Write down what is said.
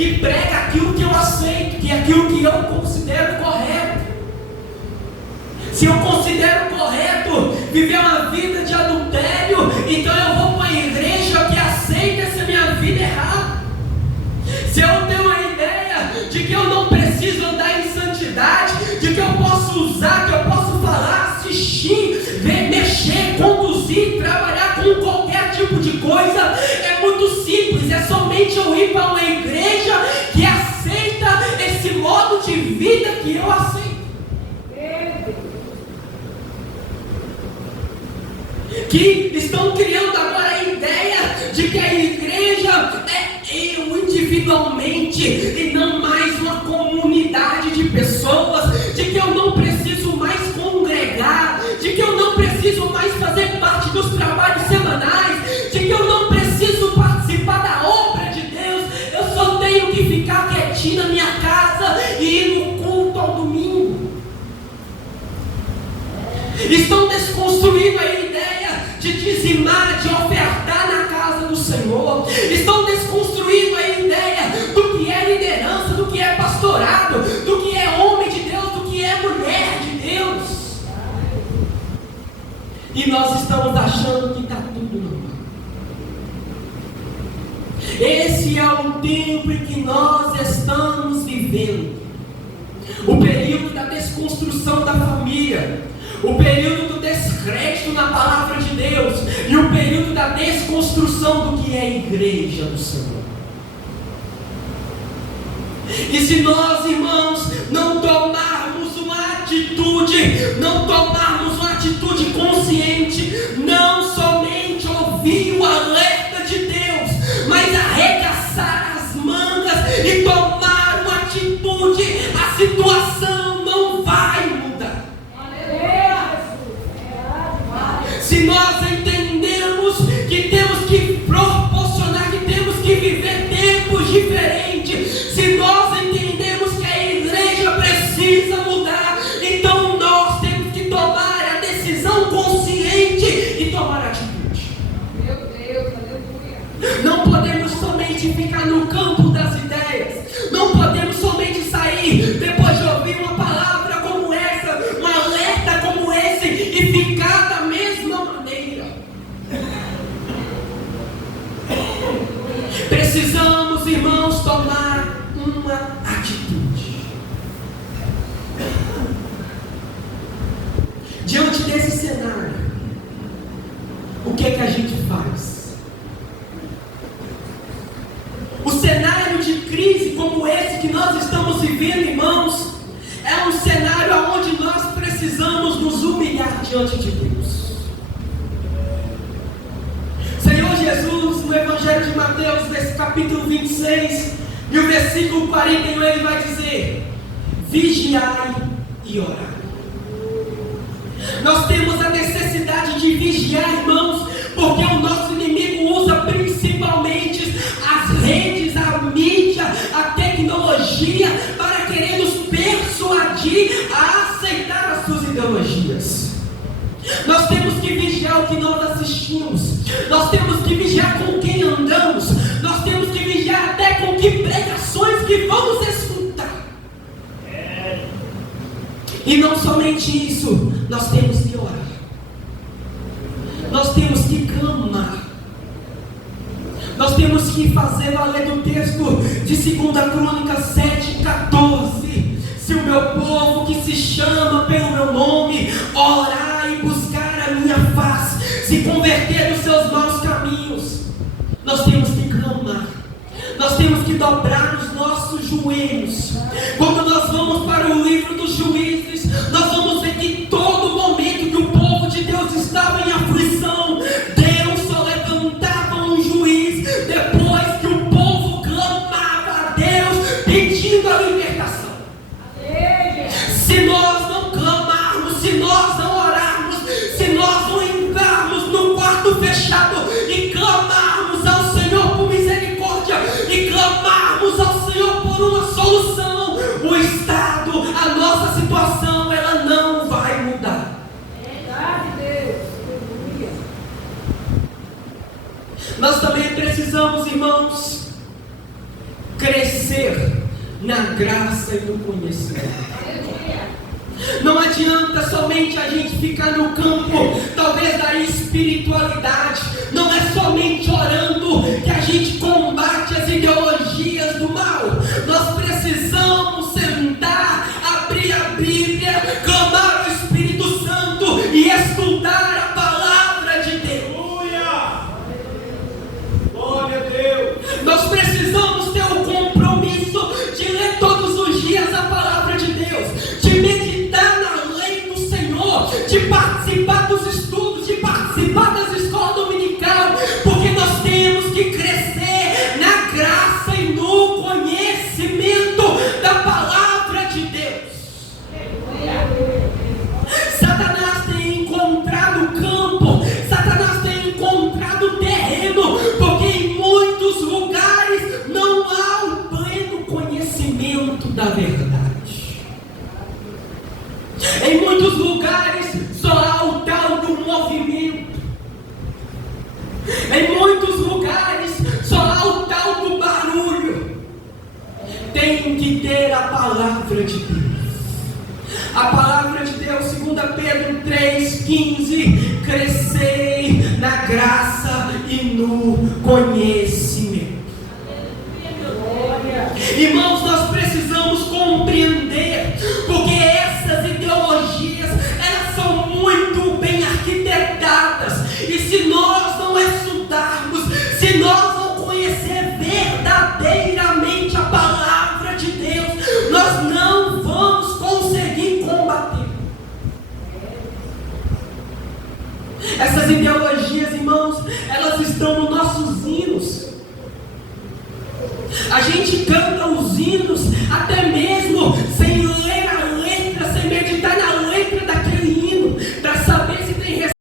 que prega aquilo que eu aceito, que é aquilo que eu considero correto. Se eu considero correto viver uma vida de adultério, então eu vou para uma igreja que aceita essa minha vida errada. Se eu tenho uma ideia de que eu não preciso andar em santidade, de que eu posso usar, que eu posso falar, assistir, ver, mexer, conduzir, trabalhar com qualquer tipo de coisa, é muito simples, é somente eu ir para uma igreja que aceita esse modo de vida que eu aceito. Que estão criando agora a ideia de que a igreja é eu individualmente e não mais uma comunidade de pessoas, de que eu não preciso mais congregar, de que eu não preciso mais fazer parte dos trabalhos semanais, de que eu não preciso participar da obra de Deus, eu só tenho que ficar quietinho na minha casa e ir no culto ao domingo. Estão desconstruindo a ideia de dizimar, de ofertar na casa do Senhor. Estão desconstruindo a ideia do que é liderança, do que é pastorado, do que é homem de Deus, do que é mulher de Deus. E nós estamos achando que está tudo normal. Esse é o tempo em que nós estamos vivendo. O período da desconstrução da família, o período do descrédito na palavra de Deus e o período da desconstrução do que é a igreja do Senhor. E se nós, irmãos, não tomarmos uma atitude, não tomarmos uma atitude consciente, não somente ouvir o alerta de Deus, mas arregaçar as mangas e tomar uma atitude, a situação não vai mudar. Se nós entendemos que temos que proporcionar, que temos que viver tempos diferentes, se nós entendemos que a igreja precisa mudar, então nós temos que tomar a decisão consciente e tomar atitude. Meu Deus, aleluia. Não podemos somente ficar no campo das ideias, não podemos somente sair depois de ouvir uma palavra como essa, um alerta como esse e ficar da mesma maneira. Precisamos, irmãos, tomar uma atitude. Diante desse cenário, o que é que a gente faz? O cenário de crise como esse que nós estamos vivendo, irmãos, é um cenário onde nós precisamos nos humilhar diante de Deus. Senhor Jesus, no Evangelho de Mateus, nesse capítulo 26, e o versículo 41, ele vai dizer: vigiai e orai. Nós temos a necessidade de vigiar, irmãos, porque o nosso inimigo usa principalmente as redes, a mídia, a tecnologia para querer nos persuadir a aceitar as suas ideologias. Nós temos que vigiar o que nós assistimos, nós temos que vigiar com quem andamos, nós temos que vigiar até com que pregações que vamos escutar. E não somente isso, nós temos que orar, nós temos que clamar, nós temos que fazer valer do texto de 2 Crônicas 7:14. Se o meu povo que se chama pelo meu nome orar e buscar a minha face, se converter dos seus maus caminhos, nós temos que clamar, nós temos que dobrar os nossos joelhos. Quando nós vamos para o livro dos Juízes, nós vamos ver que todo momento que o povo de Deus estava em aflição, Deus só levantava um juiz depois que o povo clamava a Deus pedindo a libertação. Se nós não clamarmos, se nós não orarmos, se nós não entrarmos no quarto fechado e clamarmos ao Senhor por misericórdia e clamarmos ao Senhor por uma solução, o estado, a nossa situação, ela não vai mudar. Nós também precisamos, irmãos, crescer na graça e no conhecimento. Não adianta somente a gente ficar no campo, talvez, da espiritualidade. Não é somente orando que a gente combate as ideologias do mal. Nós precisamos sentar, abrir a Bíblia, clamar o Espírito Santo e estudar a palavra de Deus. Glória a Deus. Nós precisamos ter o compromisso de ler todos os dias a palavra de Deus, de meditar na lei do Senhor, de participar dos estudos, de participar das escolas dominical, porque nós temos que crescer na graça e no conhecimento da palavra de Deus. Satanás tem encontrado campo, Satanás tem encontrado terreno, porque em muitos lugares não há o pleno conhecimento da verdade. Em muitos lugares só há o tal do movimento. Em muitos lugares só há o tal do barulho. Tem que ter a palavra de Deus. A palavra de Deus, 2 Pedro 3,15: crescei na graça e no conhecimento. Irmãos, nós precisamos compreender, porque essas ideologias, elas são muito bem arquitetadas, e se nós não estudarmos, se nós não conhecer verdadeiramente a palavra de Deus, nós não vamos conseguir combater. Essas ideologias, irmãos, elas estão nos nossos hinos. A gente canta os hinos até